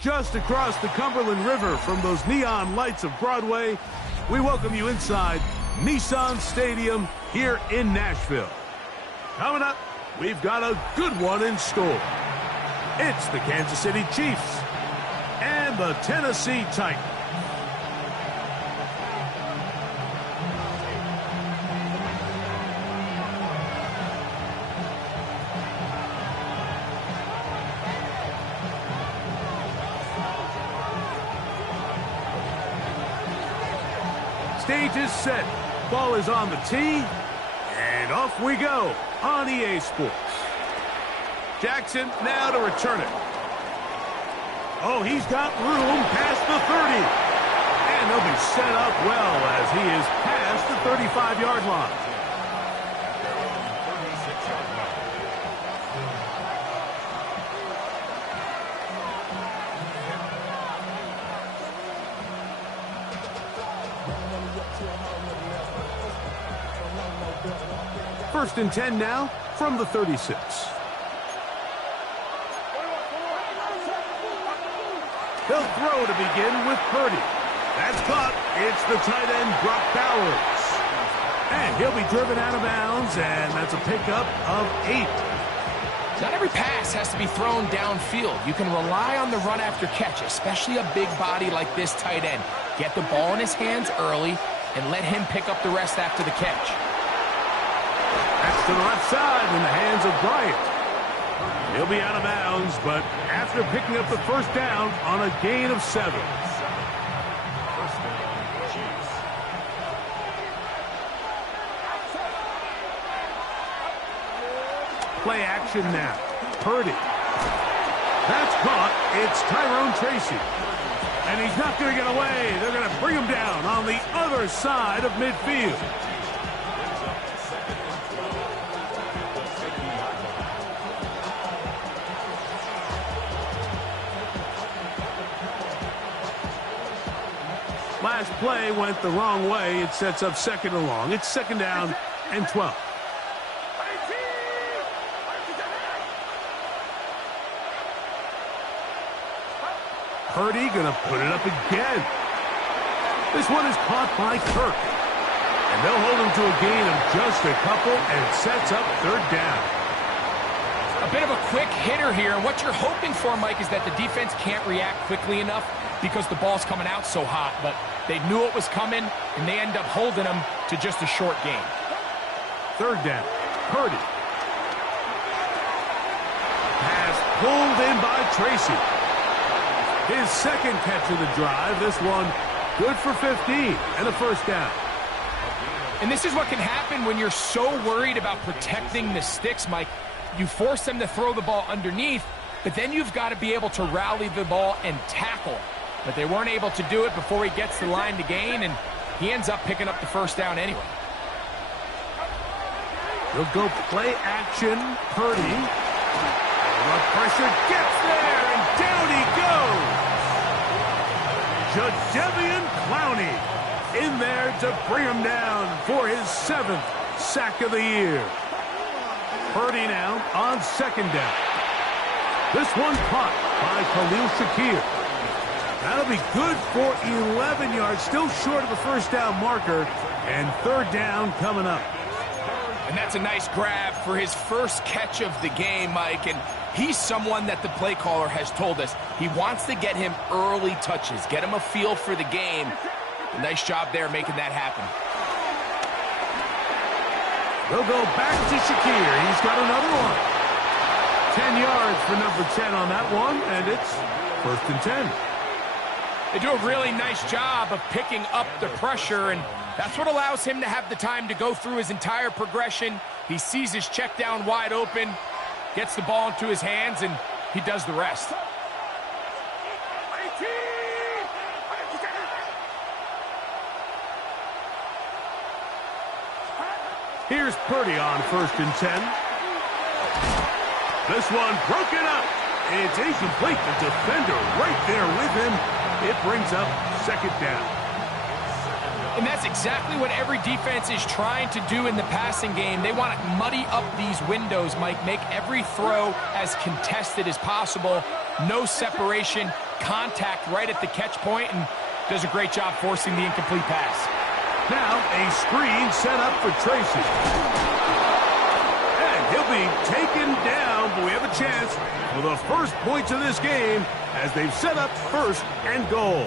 Just across the Cumberland River from those neon lights of Broadway, we welcome you inside Nissan Stadium here in Nashville. Coming up, we've got a good one in store. It's the Kansas City Chiefs and the Tennessee Titans. Stage is set. Ball is on the tee. And off we go on EA Sports. Jackson now to return it. Oh, he's got room past the 30. And he'll be set up well as he is past the 35-yard line. First and 10 now from the 36. They'll throw to begin with Purdy. That's caught. It's the tight end, Brock Bowers. And he'll be driven out of bounds, and that's a pickup of 8. Not every pass has to be thrown downfield. You can rely on the run after catch, especially a big body like this tight end. Get the ball in his hands early and let him pick up the rest after the catch. That's to the left side in the hands of Bryant. He'll be out of bounds, but after picking up the first down on a gain of 7. Play action now. Purdy. That's caught. It's Tyrone Tracy. And he's not going to get away. They're going to bring him down on the other side of midfield. Last play went the wrong way. It sets up second and long. It's second down and 12. Purdy going to put it up again. This one is caught by Kirk. And they'll hold him to a gain of just a couple, and it sets up third down. A bit of a quick hitter here, and what you're hoping for, Mike, is that the defense can't react quickly enough because the ball's coming out so hot, but they knew it was coming, and they end up holding them to just a short gain. Third down, Purdy. Pass pulled in by Tracy. His second catch of the drive, this one good for 15 and a first down. And this is what can happen when you're so worried about protecting the sticks, Mike. You force them to throw the ball underneath, but then you've got to be able to rally the ball and tackle. But they weren't able to do it before he gets the line to gain, and he ends up picking up the first down anyway. He'll go play action. Purdy. The pressure gets there, and down he goes. Jadeveon Clowney in there to bring him down for his 7th sack of the year. Purdy now on second down. This one caught by Khalil Shakir. That'll be good for 11 yards, still short of the first down marker, and third down coming up. And that's a nice grab for his first catch of the game, Mike, and he's someone that the play caller has told us he wants to get him early touches, get him a feel for the game. A nice job there making that happen. They'll go back to Shakir. He's got another one. 10 yards for number 10 on that one, and it's first and 10. They do a really nice job of picking up the pressure, and that's what allows him to have the time to go through his entire progression. He sees his check down wide open, gets the ball into his hands, and he does the rest. Here's Purdy on first and 10. This one broken up. It's incomplete. The defender right there with him. It brings up second down. And that's exactly what every defense is trying to do in the passing game. They want to muddy up these windows, Mike, make every throw as contested as possible. No separation, contact right at the catch point and does a great job forcing the incomplete pass. Now a screen set up for Tracy. And he'll be taken down, but we have a chance for the first points of this game as they've set up first and goal.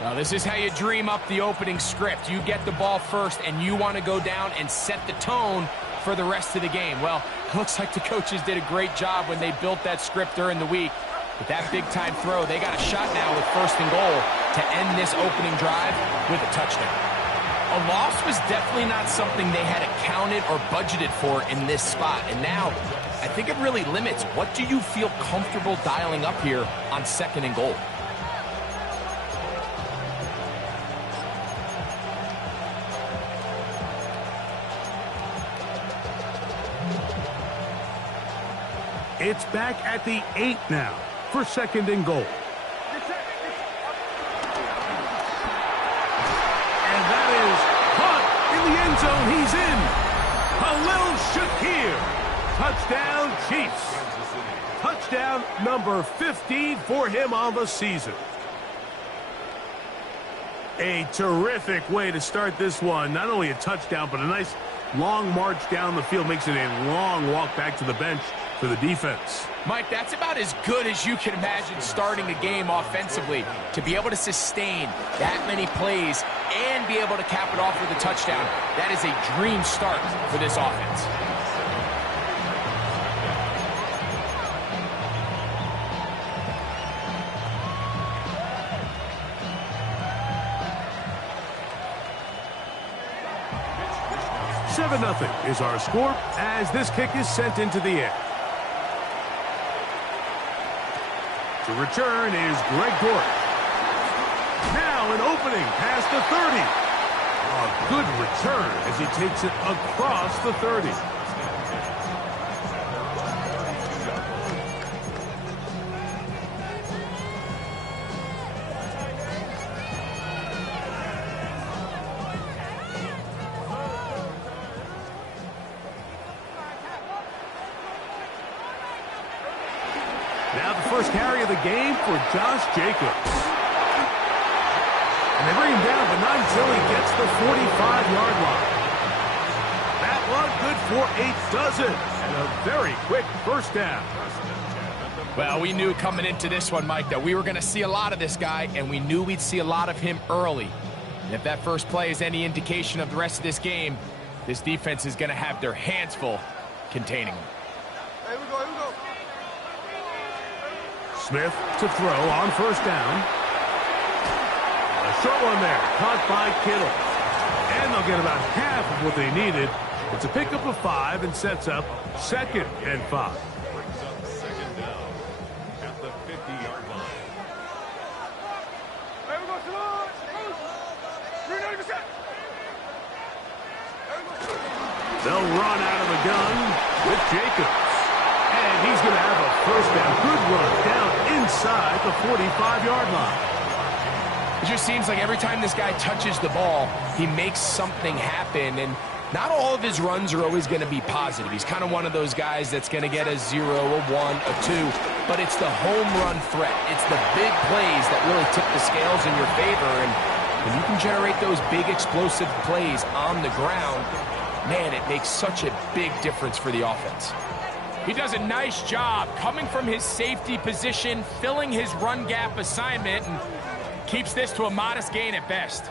Now, this is how you dream up the opening script. You get the ball first, and you want to go down and set the tone for the rest of the game. Well, looks like the coaches did a great job when they built that script during the week. With that big-time throw, they got a shot now with first and goal to end this opening drive with a touchdown. A loss was definitely not something they had accounted or budgeted for in this spot. And now, I think it really limits what do you feel comfortable dialing up here on second and goal. It's back at the 8 now for second and goal. And that is caught in the end zone. He's in. Khalil Shakir. Touchdown, Chiefs. Touchdown number 15 for him on the season. A terrific way to start this one. Not only a touchdown, but a nice long march down the field. Makes it a long walk back to the bench for the defense. Mike, that's about as good as you can imagine starting a game offensively. To be able to sustain that many plays and be able to cap it off with a touchdown, that is a dream start for this offense. Nothing is our score as this kick is sent into the air. To return is Greg Dortch. Now an opening past the 30. A good return as he takes it across the 30. Now the first carry of the game for Josh Jacobs. And they bring him down, but not until he gets the 45-yard line. That one good for a dozen. And a very quick first down. Well, we knew coming into this one, Mike, that we were going to see a lot of this guy, and we knew we'd see a lot of him early. And if that first play is any indication of the rest of this game, this defense is going to have their hands full containing him. Here we go. Smith to throw on first down. A short one there, caught by Kittle. And they'll get about half of what they needed. It's a pickup of 5 and sets up second and 5. Second down at the 50-yard line. Here we go, Salon. 390%. They'll run out of the gun with Jacobs. And he's going to have a first down. Good run down inside the 45-yard line. It just seems like every time this guy touches the ball, he makes something happen. And not all of his runs are always going to be positive. He's kind of one of those guys that's going to get a 0, a 1, a 2. But it's the home run threat. It's the big plays that really tip the scales in your favor. And when you can generate those big explosive plays on the ground, man, it makes such a big difference for the offense. He does a nice job coming from his safety position, filling his run gap assignment, and keeps this to a modest gain at best.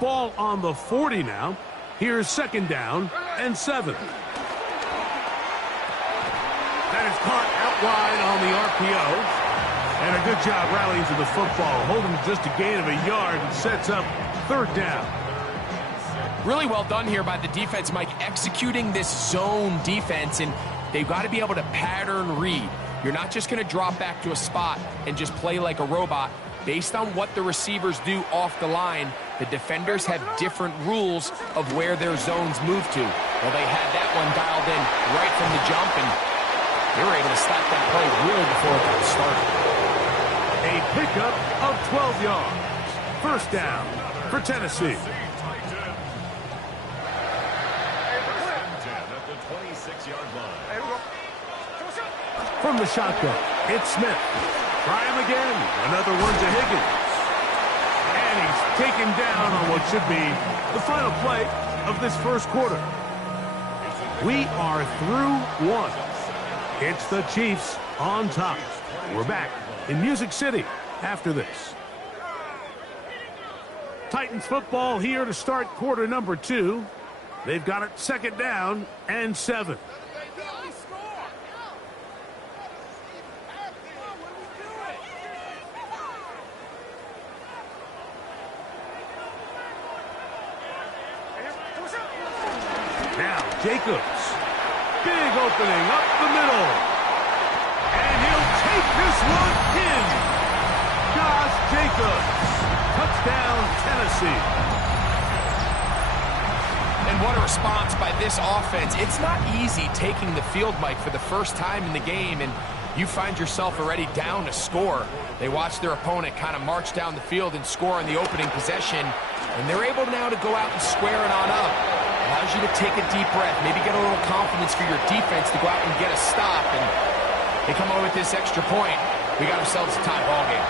Ball on the 40 now. Here's second down and 7. That is caught out wide on the RPO. And a good job rallying to the football, holding just a gain of a yard and sets up third down. Really well done here by the defense, Mike, executing this zone defense, and they've got to be able to pattern read. You're not just going to drop back to a spot and just play like a robot. Based on what the receivers do off the line, the defenders have different rules of where their zones move to. Well, they had that one dialed in right from the jump, and they were able to stop that play really before it got started. A pickup of 12 yards. First down for Tennessee. From the shotgun, it's Smith. Try him again. Another one to Higgins. And he's taken down on what should be the final play of this first quarter. We are through one. It's the Chiefs on top. We're back in Music City after this. Titans football here to start quarter number 2. They've got it 2nd down and 7. Now Jacobs. Big opening up the middle. And he'll take this one in. Josh Jacobs. Touchdown, Tennessee. And what a response by this offense. It's not easy taking the field, Mike, for the first time in the game, and you find yourself already down to score. They watch their opponent kind of march down the field and score on the opening possession, and they're able now to go out and square it on up. Allows you to take a deep breath, maybe get a little confidence for your defense to go out and get a stop, and they come away with this extra point. We got ourselves a tie ball game.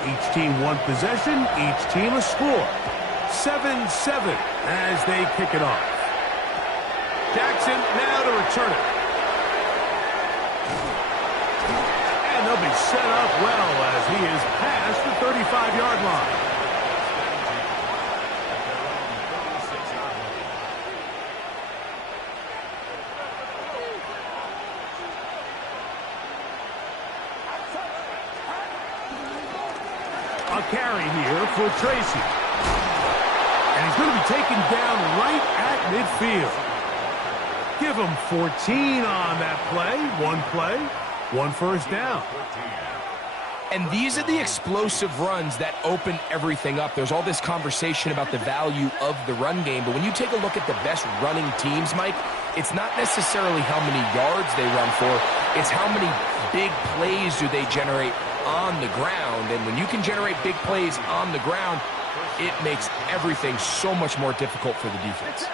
Each team one possession, each team a score. 7-7 as they kick it off. Jackson now to return it. And they'll be set up well as he is past the 35-yard line. A carry here for Tracy. And he's going to be taken down right at midfield. Give him 14 on that play, one first down. And these are the explosive runs that open everything up. There's all this conversation about the value of the run game, but when you take a look at the best running teams, Mike, it's not necessarily how many yards they run for, it's how many big plays do they generate on the ground. And when you can generate big plays on the ground, it makes everything so much more difficult for the defense.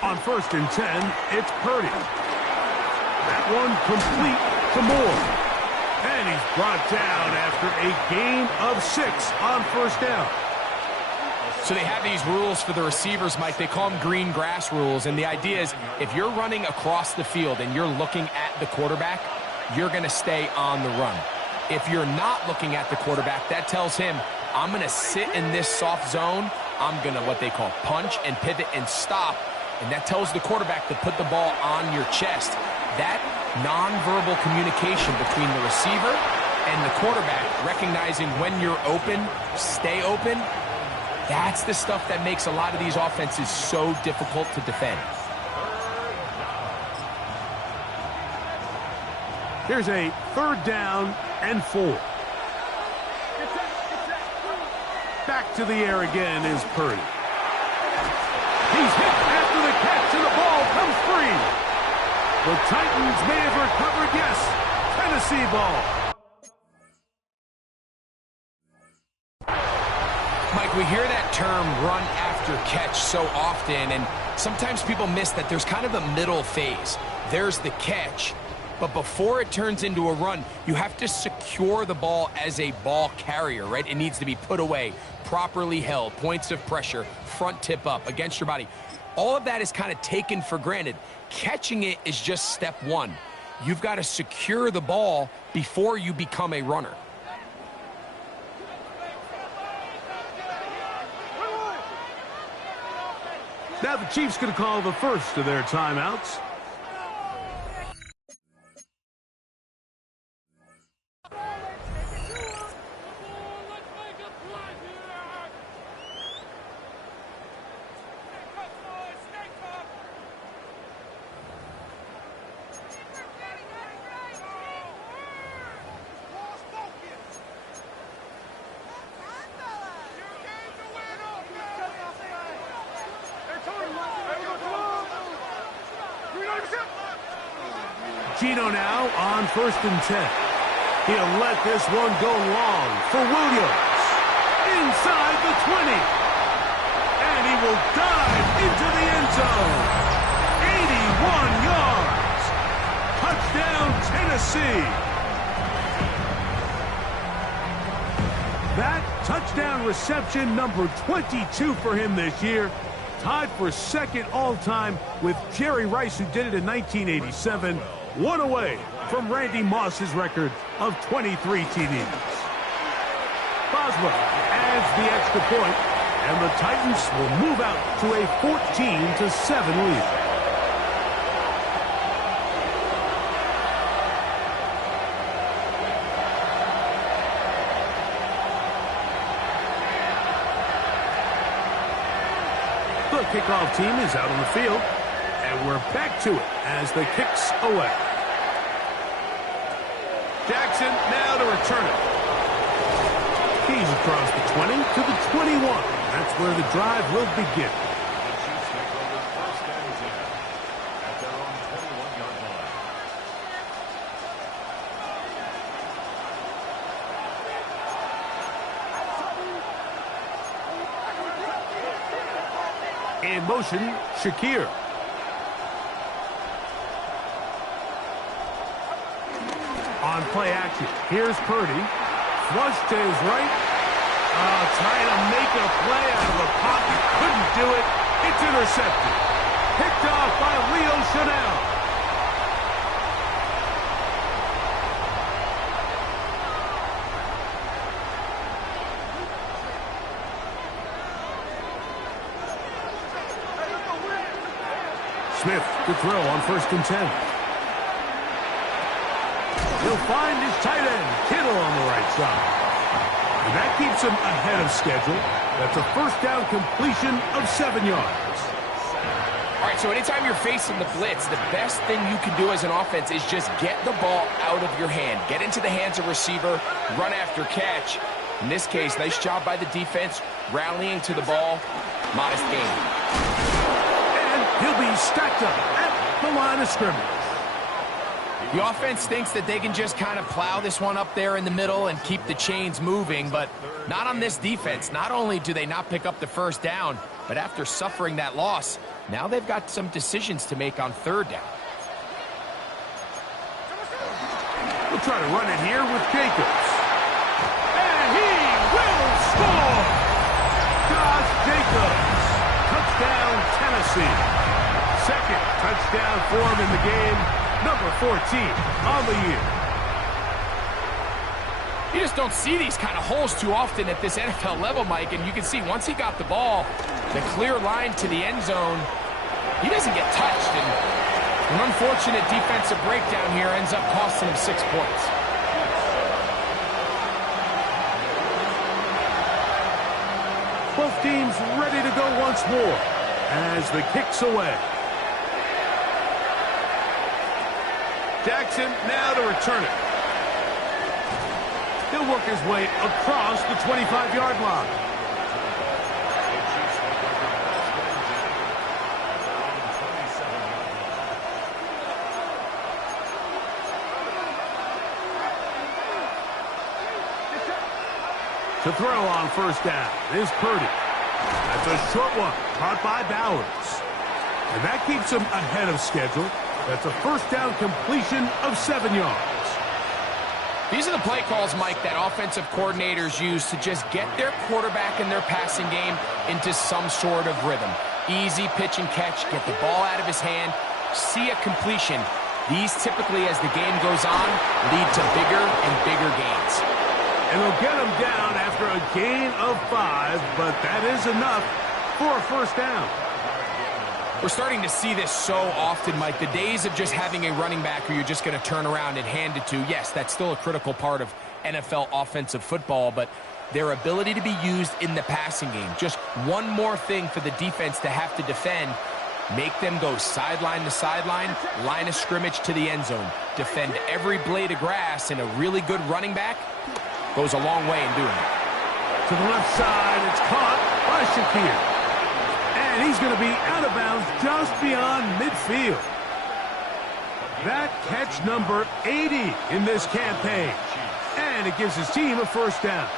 On 1st and 10, it's Purdy. That one complete to Moore. And he's brought down after a gain of 6 on 1st down. So they have these rules for the receivers, Mike. They call them green grass rules. And the idea is if you're running across the field and you're looking at the quarterback, you're going to stay on the run. If you're not looking at the quarterback, that tells him, I'm going to sit in this soft zone. I'm going to what they call punch and pivot and stop. And that tells the quarterback to put the ball on your chest. That nonverbal communication between the receiver and the quarterback, recognizing when you're open, stay open, that's the stuff that makes a lot of these offenses so difficult to defend. Here's a 3rd down and 4. Back to the air again is Purdy. He's hit after the catch and the ball comes free. The Titans may have recovered, yes. Tennessee ball. Mike, we hear that term run after catch so often, and sometimes people miss that there's kind of a middle phase. There's the catch, but before it turns into a run, you have to secure the ball as a ball carrier, right? It needs to be put away, properly held, points of pressure, front tip up against your body. All of that is kind of taken for granted. Catching it is just step one. You've got to secure the ball before you become a runner. Now the Chiefs going to call the first of their timeouts. Gino now on 1st and 10. He'll let this one go long for Williams. Inside the 20. And he will dive into the end zone. 81 yards. Touchdown, Tennessee. That touchdown reception, number 22 for him this year. Tied for second all-time with Jerry Rice, who did it in 1987. One away from Randy Moss's record of 23 TDs. Boswell adds the extra point, and the Titans will move out to a 14-7 lead. The kickoff team is out on the field, and we're back to it as the kick's away. Jackson now to return it. He's across the 20 to the 21. That's where the drive will begin. In motion, Shakir. On play action, here's Purdy. Flush to his right. Trying to make a play out of the pocket. Couldn't do it. It's intercepted. Picked off by Leo Chanel. Smith to throw on 1st and 10. He'll find his tight end, Kittle, on the right side. And that keeps him ahead of schedule. That's a first down completion of 7 yards. All right, so anytime you're facing the blitz, the best thing you can do as an offense is just get the ball out of your hand. Get into the hands of receiver, run after catch. In this case, nice job by the defense, rallying to the ball. Modest gain. And he'll be stacked up at the line of scrimmage. The offense thinks that they can just kind of plow this one up there in the middle and keep the chains moving, but not on this defense. Not only do they not pick up the first down, but after suffering that loss, now they've got some decisions to make on 3rd down. We'll try to run it here with Jacobs. And he will score! Josh Jacobs. Touchdown, Tennessee. Second touchdown for him in the game. Number 14 on the year. You just don't see these kind of holes too often at this NFL level, Mike, and you can see once he got the ball, the clear line to the end zone, he doesn't get touched, and an unfortunate defensive breakdown here ends up costing him 6 points. Both teams ready to go once more as the kick's away. Jackson now to return it. He'll work his way across the 25-yard line. To throw on 1st down is Purdy. That's a short one, caught by Bowers. And that keeps him ahead of schedule. That's a first down completion of 7 yards. These are the play calls, Mike, that offensive coordinators use to just get their quarterback and their passing game into some sort of rhythm. Easy pitch and catch, get the ball out of his hand, see a completion. These typically, as the game goes on, lead to bigger and bigger gains. And they'll get him down after a gain of 5, but that is enough for a first down. We're starting to see this so often, Mike. The days of just having a running back who you're just going to turn around and hand it to, yes, that's still a critical part of NFL offensive football, but their ability to be used in the passing game, just one more thing for the defense to have to defend, make them go sideline to sideline, line of scrimmage to the end zone, defend every blade of grass, and a really good running back goes a long way in doing it. To the left side, it's caught by Shakir. And he's going to be out of bounds just beyond midfield. That catch number 80 in this campaign. And it gives his team a first down.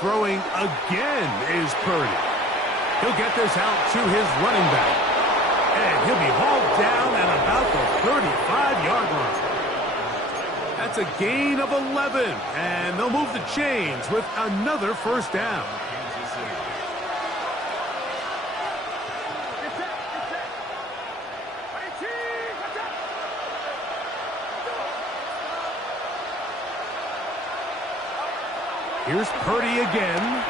throwing again is Purdy. He'll get this out to his running back. And he'll be hauled down at about the 35-yard line. That's a gain of 11, and they'll move the chains with another first down. Here's Purdy again.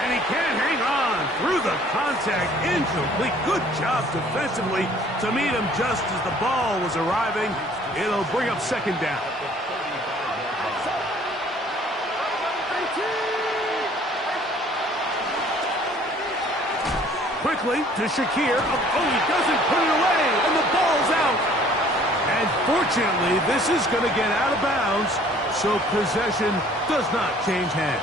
And he can't hang on through the contact. Incomplete. Good job defensively to meet him just as the ball was arriving. It'll bring up second down. Quickly to Shakir. Oh, he doesn't put it away, and the ball's out. And fortunately, this is going to get out of bounds, so possession does not change hands.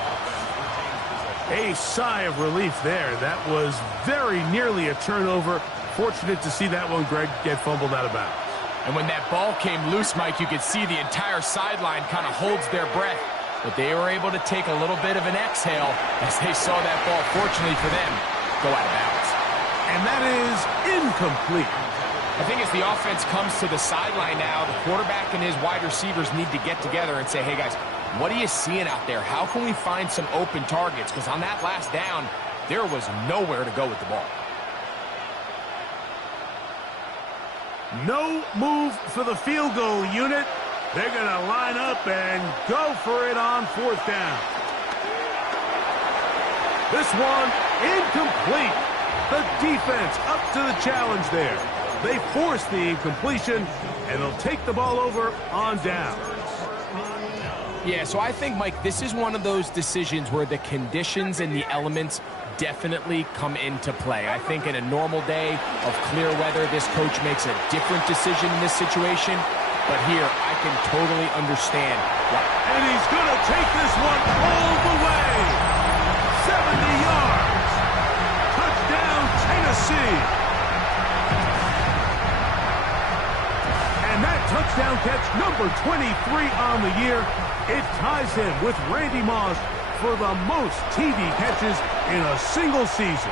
A sigh of relief there. That was very nearly a turnover. Fortunate to see that one, Greg, get fumbled out of bounds. And when that ball came loose, Mike, you could see the entire sideline kind of holds their breath. But they were able to take a little bit of an exhale as they saw that ball, fortunately for them, go out of bounds. And that is incomplete. I think as the offense comes to the sideline now, the quarterback and his wide receivers need to get together and say, hey, guys, what are you seeing out there? How can we find some open targets? Because on that last down, there was nowhere to go with the ball. No move for the field goal unit. They're going to line up and go for it on fourth down. This one incomplete. The defense up to the challenge there. They force the incompletion, and they'll take the ball over on down. Yeah, so I think, Mike, this is one of those decisions where the conditions and the elements definitely come into play. I think in a normal day of clear weather, this coach makes a different decision in this situation. But here, I can totally understand why. And he's going to take this one all the way. 70 yards. Touchdown, Tennessee. And that touchdown catch, number 23 on the year, it ties him with Randy Moss for the most TV catches in a single season.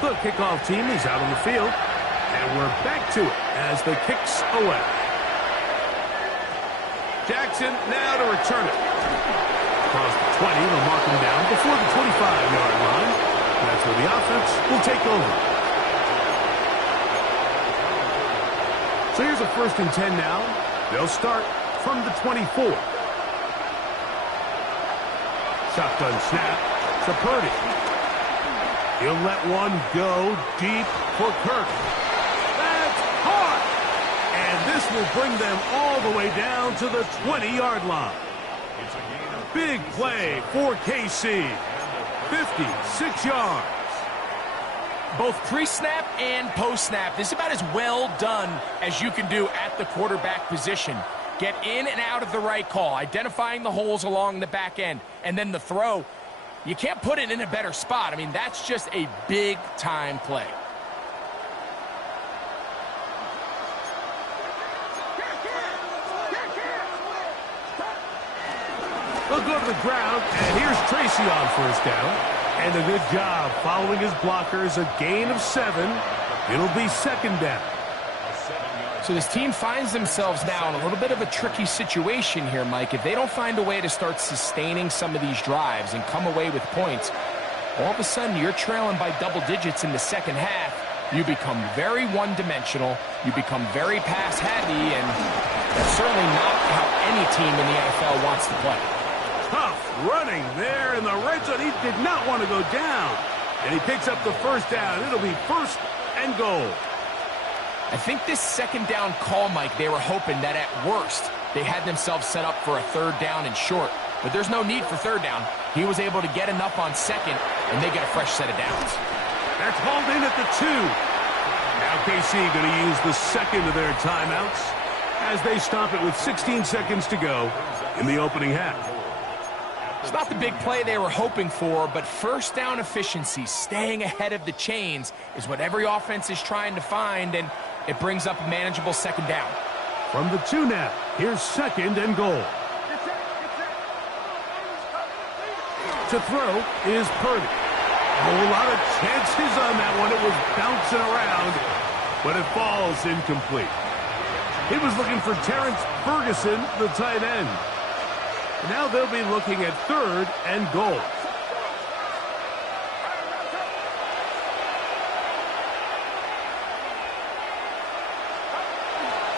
The kickoff team is out on the field, and we're back to it as the kick's away. Jackson now to return it. Across the 20, they'll mark him down before the 25-yard line. That's where the offense will take over. So here's a 1st and 10 now. They'll start from the 24. Shotgun snap to Purdy. He'll let one go deep for Kirk. That's hard! And this will bring them all the way down to the 20-yard line. Big play for KC. 56 yards. Both pre-snap and post-snap, this is about as well done as you can do at the quarterback position. Get in and out of the right call, identifying the holes along the back end, and then the throw. You can't put it in a better spot. I mean, that's just a big-time play. They'll go to the ground, and here's Tracy on first down. And a good job following his blockers, a gain of 7. It'll be second down. So this team finds themselves now in a little bit of a tricky situation here, Mike. If they don't find a way to start sustaining some of these drives and come away with points, all of a sudden you're trailing by double digits in the second half. You become very one-dimensional. You become very pass-heavy, and that's certainly not how any team in the NFL wants to play. Tough running there in the red zone. He did not want to go down. And he picks up the first down. It'll be 1st and goal. I think this second down call, Mike, they were hoping that at worst they had themselves set up for a 3rd down and short. But there's no need for 3rd down. He was able to get enough on 2nd, and they get a fresh set of downs. That's hauled in at the 2. Now KC going to use the 2nd of their timeouts as they stop it with 16 seconds to go in the opening half. It's not the big play they were hoping for, but first down efficiency, staying ahead of the chains, is what every offense is trying to find, and it brings up a manageable second down. From the 2 now, here's 2nd and goal. To throw is Purdy. A whole lot of chances on that one. It was bouncing around, but it falls incomplete. He was looking for Terrence Ferguson, the tight end. Now they'll be looking at 3rd and goal.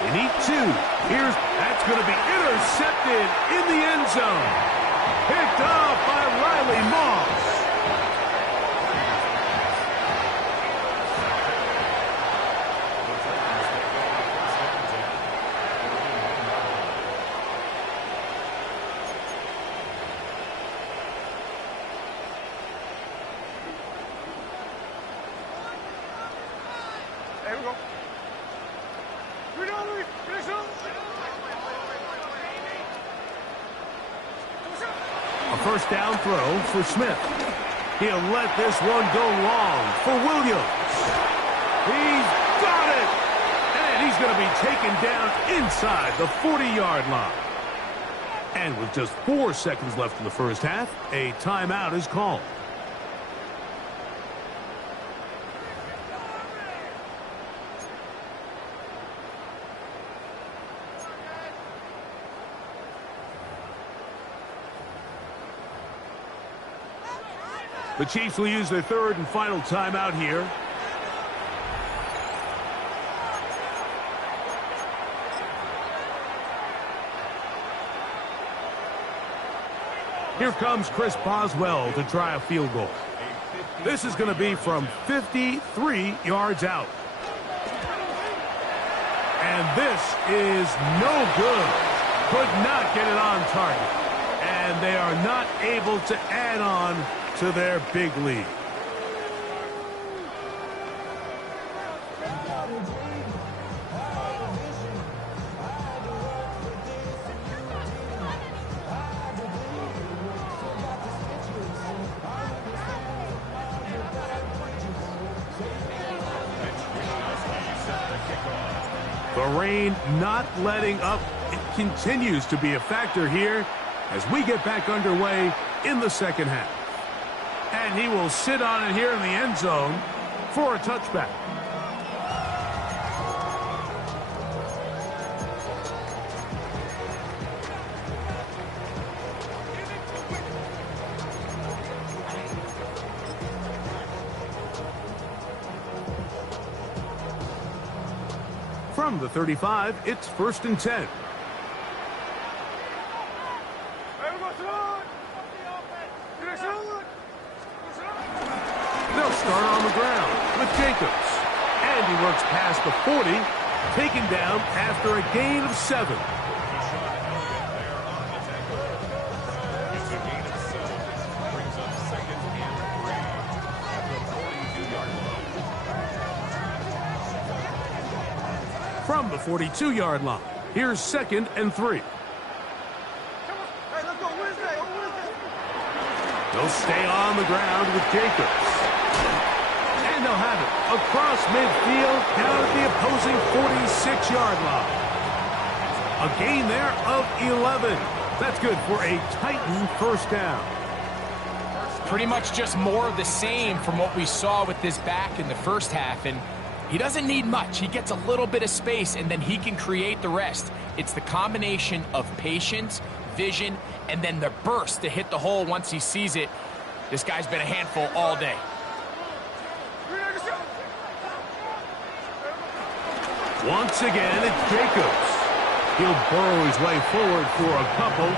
They need 2. That's going to be intercepted in the end zone. Picked off by Riley Moss. There we go. A first down throw for Smith. He'll let this one go long for Williams. He's got it! And he's going to be taken down inside the 40-yard line. And with just 4 seconds left in the first half, a timeout is called. The Chiefs will use their 3rd and final timeout here. Here comes Chris Boswell to try a field goal. This is going to be from 53 yards out. And this is no good. Could not get it on target. And they are not able to add on to their big lead. The rain not letting up. It continues to be a factor here as we get back underway in the second half. And he will sit on it here in the end zone for a touchback. From the 35, it's 1st and 10. They'll start on the ground with Jacobs. And he works past the 40, taken down after a gain of 7. From the 42-yard line, here's 2nd and 3. They'll stay on the ground with Jacobs. And they'll have it across midfield down at the opposing 46-yard line. A gain there of 11. That's good for a Titan first down. Pretty much just more of the same from what we saw with this back in the first half. And he doesn't need much. He gets a little bit of space, and then he can create the rest. It's the combination of patience, vision, and then the burst to hit the hole once he sees it. This guy's been a handful all day. Once again, it's Jacobs. He'll burrow his way forward for a couple.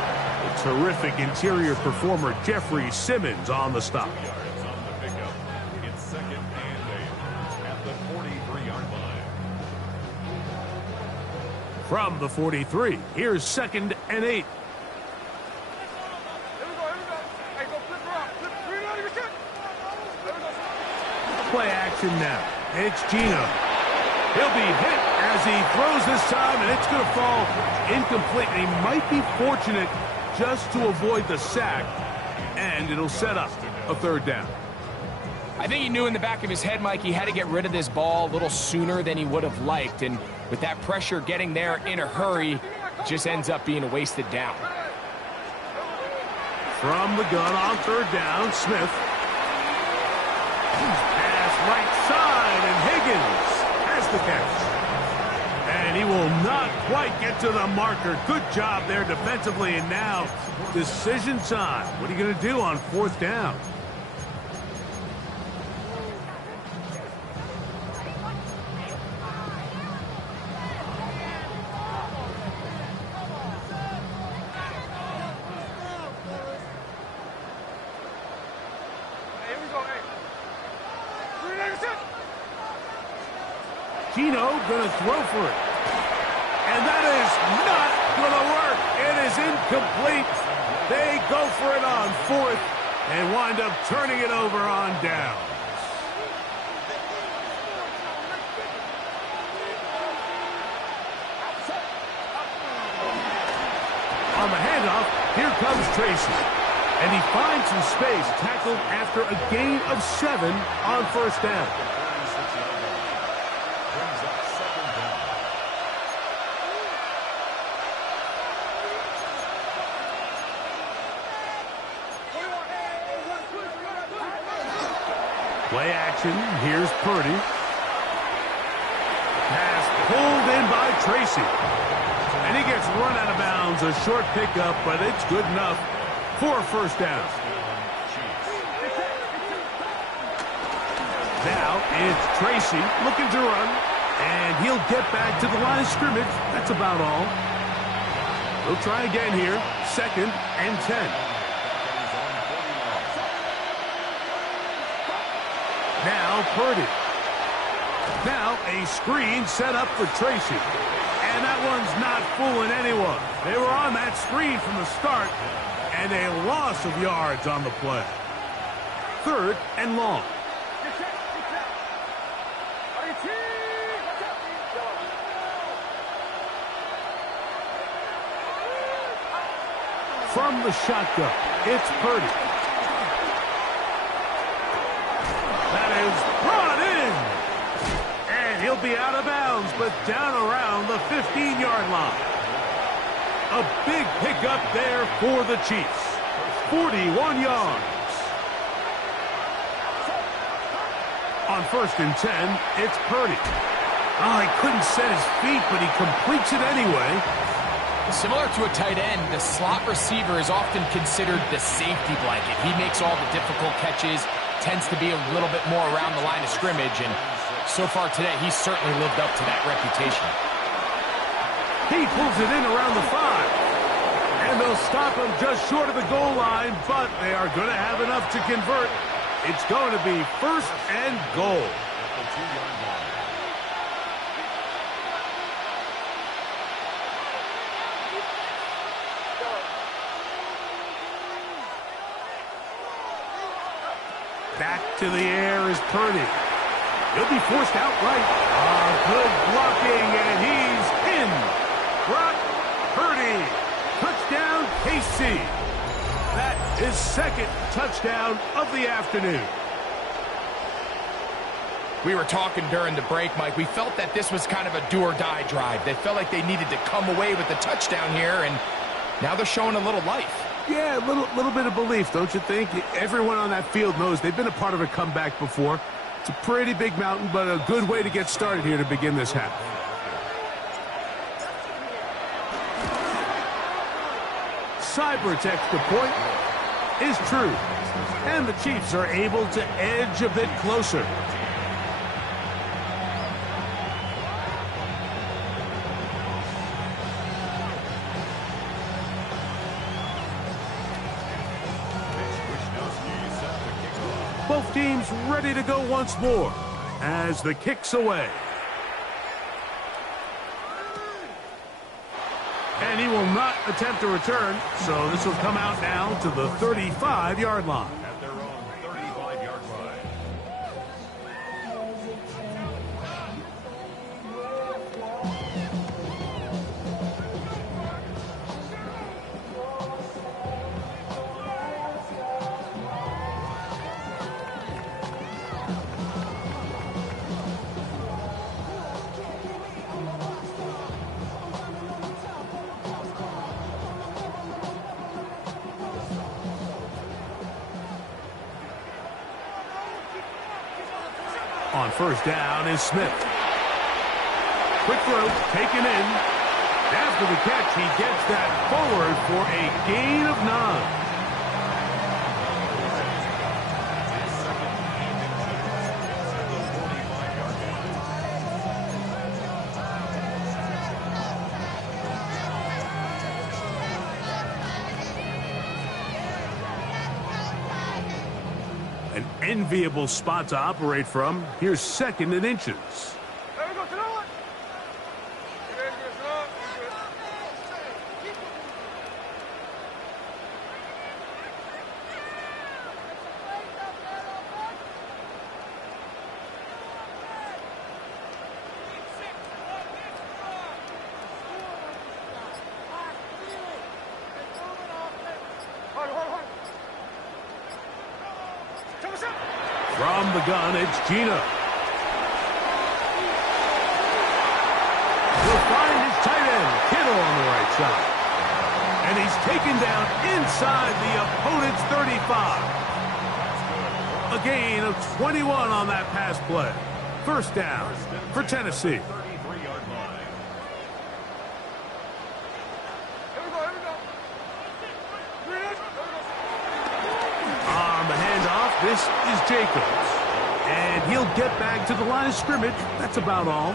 The terrific interior performer Jeffrey Simmons on the stop. It's 2nd and 8 at the 43-yard line. From the 43, here's 2nd and 8. Play action now. It's Geno. He'll be hit as he throws this time, and it's going to fall incomplete. And he might be fortunate just to avoid the sack, and it'll set up a third down. I think he knew in the back of his head, Mike, he had to get rid of this ball a little sooner than he would have liked. And with that pressure getting there in a hurry, just ends up being a wasted down. From the gun on third down, Smith. Pass right side, and Higgins has the catch. And he will not quite get to the marker. Good job there defensively, and now decision time. What are you going to do on fourth down? Gino gonna throw for it. And that is not gonna work. It is incomplete. They go for it on fourth and wind up turning it over on down. On the handoff, here comes Tracy. And he finds some space, tackled after a gain of 7 on first down. Play action. Here's Purdy. Pass pulled in by Tracy. And he gets run out of bounds. A short pickup, but it's good enough for a first down. Now it's Tracy looking to run. And he'll get back to the line of scrimmage. That's about all. He'll try again here. 2nd and 10. Now Purdy. Now a screen set up for Tracy. And that one's not fooling anyone. They were on that screen from the start, and a loss of yards on the play. 3rd and long. From the shotgun, it's Purdy. That is brought in. And he'll be out of bounds, but down around the 15-yard line. A big pickup there for the Chiefs. 41 yards. On 1st and 10, it's Purdy. Oh, he couldn't set his feet, but he completes it anyway. Similar to a tight end, the slot receiver is often considered the safety blanket. He makes all the difficult catches, tends to be a little bit more around the line of scrimmage, and so far today, he's certainly lived up to that reputation. He pulls it in around the 5. And they'll stop him just short of the goal line, but they are going to have enough to convert. It's going to be 1st and goal. Back to the air is Purdy. He'll be forced out right. Good blocking, and he's in. Brock Purdy. Touchdown, KC. That is 2nd touchdown of the afternoon. We were talking during the break, Mike. We felt that this was kind of a do-or-die drive. They felt like they needed to come away with the touchdown here, and now they're showing a little life. Yeah, a little bit of belief, don't you think? Everyone on that field knows they've been a part of a comeback before. It's a pretty big mountain, but a good way to get started here to begin this half. Cyber's extra point is true. And the Chiefs are able to edge a bit closer. Both teams ready to go once more as the kick's away. And he will not attempt to return, so this will come out now to the 35-yard line. At their own 35-yard line. On first down is Smith. Quick throw, taken in. After the catch, he gets that forward for a gain of 9. An enviable spot to operate from. Here's 2nd and inches. From the gun, it's Gino. He'll find his tight end, Kittle, on the right side. And he's taken down inside the opponent's 35. A gain of 21 on that pass play. First down for Tennessee. This is Jacobs, and he'll get back to the line of scrimmage. That's about all.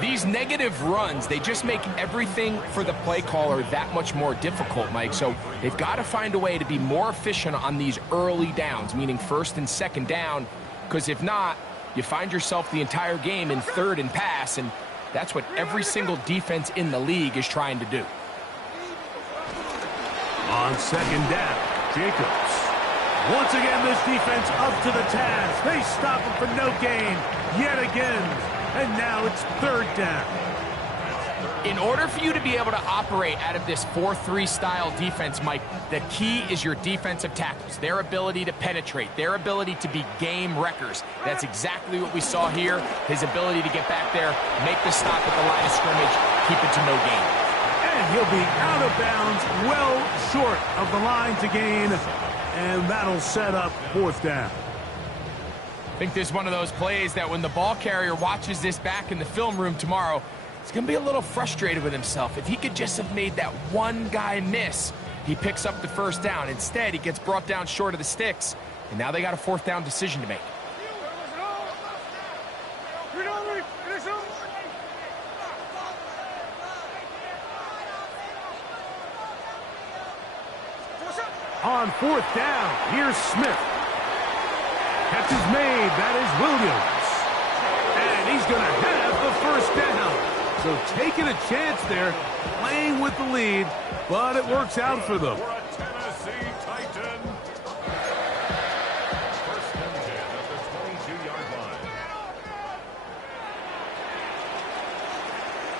These negative runs, they just make everything for the play caller that much more difficult, Mike. So they've got to find a way to be more efficient on these early downs, meaning 1st and 2nd down, because if not, you find yourself the entire game in 3rd and pass, and that's what every single defense in the league is trying to do. On 2nd down, Jacobs. Once again, this defense up to the task. They stop him for no gain yet again. And now it's 3rd down. In order for you to be able to operate out of this 4-3 style defense, Mike, the key is your defensive tackles, their ability to penetrate, their ability to be game wreckers. That's exactly what we saw here. His ability to get back there, make the stop at the line of scrimmage, keep it to no gain. And he'll be out of bounds, well short of the line to gain. And that'll set up 4th down. I think this is one of those plays that when the ball carrier watches this back in the film room tomorrow, he's going to be a little frustrated with himself. If he could just have made that one guy miss, he picks up the 1st down. Instead, he gets brought down short of the sticks, and now they got a 4th down decision to make. On 4th down, here's Smith. Catch is made. That is Williams. And he's going to have the 1st down. So taking a chance there, playing with the lead, but it works out for them. For a Tennessee Titan. 1st and 10 at the 22-yard line.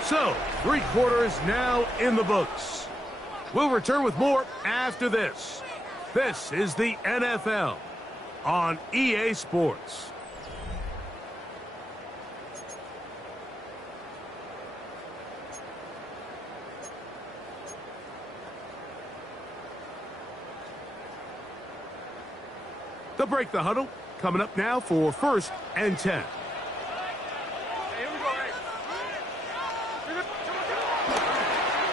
So, 3 quarters now in the books. We'll return with more after this. This is the NFL on EA Sports. They'll break the huddle. Coming up now for 1st and 10.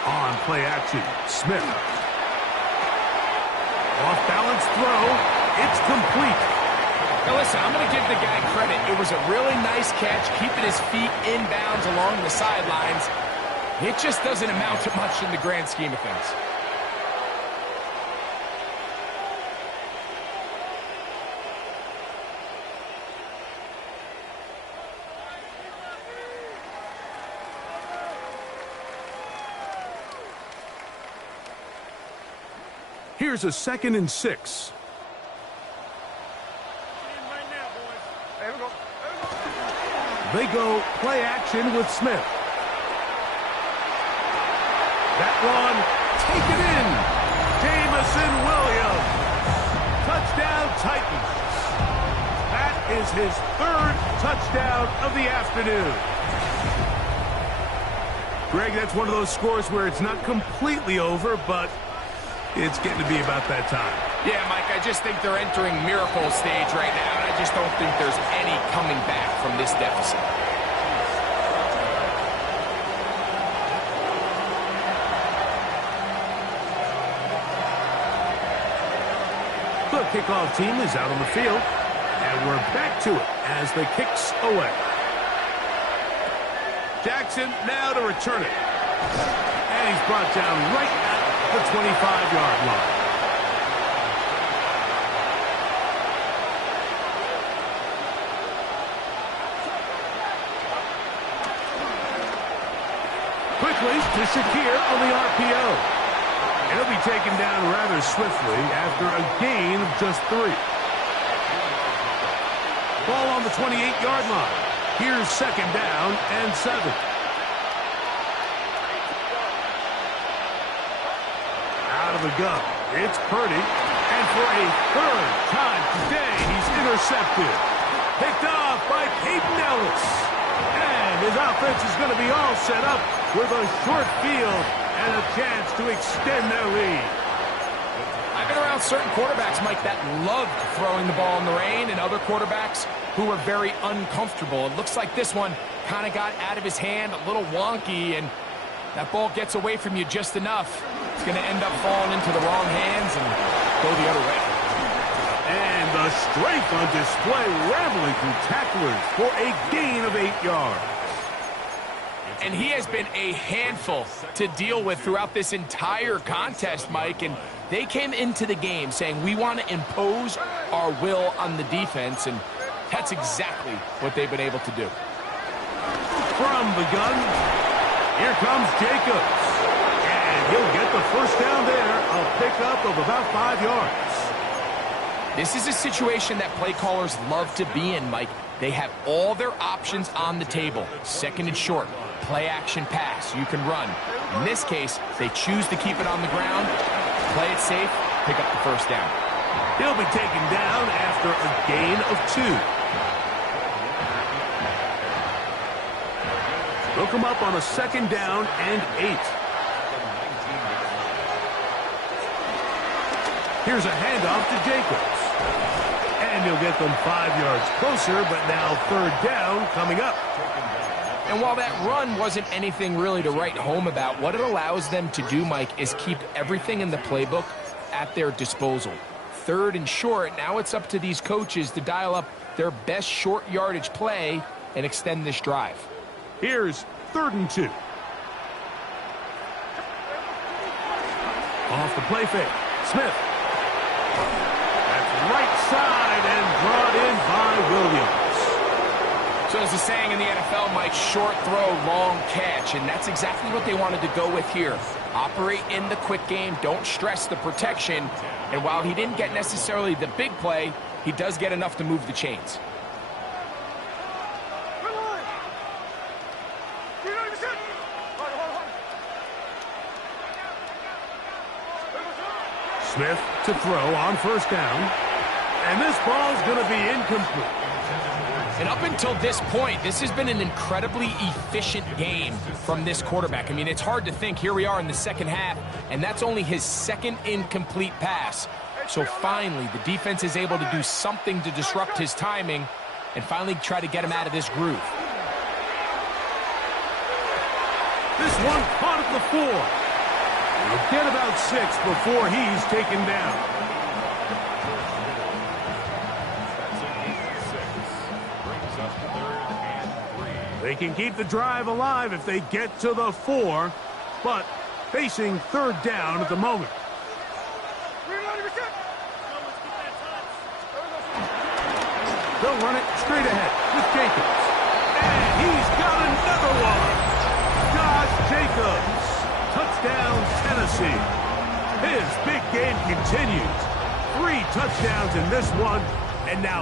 On play action, Smith. Off-balance throw. It's complete. Now listen, I'm going to give the guy credit. It was a really nice catch, keeping his feet inbounds along the sidelines. It just doesn't amount to much in the grand scheme of things. Here's a 2nd and 6. They go play action with Smith. That one taken in. Jameson Williams. Touchdown Titans. That is his 3rd touchdown of the afternoon. Greg, that's one of those scores where it's not completely over, but it's getting to be about that time. Yeah, Mike, I just think they're entering miracle stage right now, and I just don't think there's any coming back from this deficit. The kickoff team is out on the field, and we're back to it as the kick's away. Jackson now to return it. And he's brought down right at the 25-yard line. Quickly to Shakir on the RPO. He'll be taken down rather swiftly after a gain of just 3. Ball on the 28-yard line. Here's second down and 7. Out of the gun. It's Purdy. And for a third time today, he's intercepted. Picked off by Peyton Ellis. And his offense is going to be all set up with a short field and a chance to extend their lead. I've been around certain quarterbacks, Mike, that loved throwing the ball in the rain, and other quarterbacks who were very uncomfortable. It looks like this one kind of got out of his hand, a little wonky, and that ball gets away from you just enough. It's going to end up falling into the wrong hands and go the other way. And the strength on display, rambling through tacklers for a gain of 8 yards. And he has been a handful to deal with throughout this entire contest, Mike. And they came into the game saying, we want to impose our will on the defense. And that's exactly what they've been able to do. From the gun, here comes Jacobs. And he'll get the first down there, a pickup of about 5 yards. This is a situation that play callers love to be in, Mike. They have all their options on the table. Second and short. Play action pass. You can run. In this case, they choose to keep it on the ground, play it safe, pick up the first down. He'll be taken down after a gain of 2. They'll come up on a second down and 8. Here's a handoff to Jacobs. And he'll get them 5 yards closer, but now third down coming up. And while that run wasn't anything really to write home about, what it allows them to do, Mike, is keep everything in the playbook at their disposal. Third and short, now it's up to these coaches to dial up their best short yardage play and extend this drive. Here's third and 2. Off the play fake. Smith. That's right side and brought in by Williams. So as the saying in the NFL, Mike, short throw, long catch, and that's exactly what they wanted to go with here. Operate in the quick game, don't stress the protection, and while he didn't get necessarily the big play, he does get enough to move the chains. Smith to throw on first down, and this ball's going to be incomplete. And up until this point, this has been an incredibly efficient game from this quarterback. I mean, it's hard to think. Here we are in the second half, and that's only his second incomplete pass. So finally, the defense is able to do something to disrupt his timing and finally try to get him out of this groove. This one caught at the 4. He'll get about 6 before he's taken down. They can keep the drive alive if they get to the 4, but facing third down at the moment. They'll run it straight ahead with Jacobs. And he's got another one. Josh Jacobs. Touchdown, Tennessee. His big game continues. 3 touchdowns in this one, and now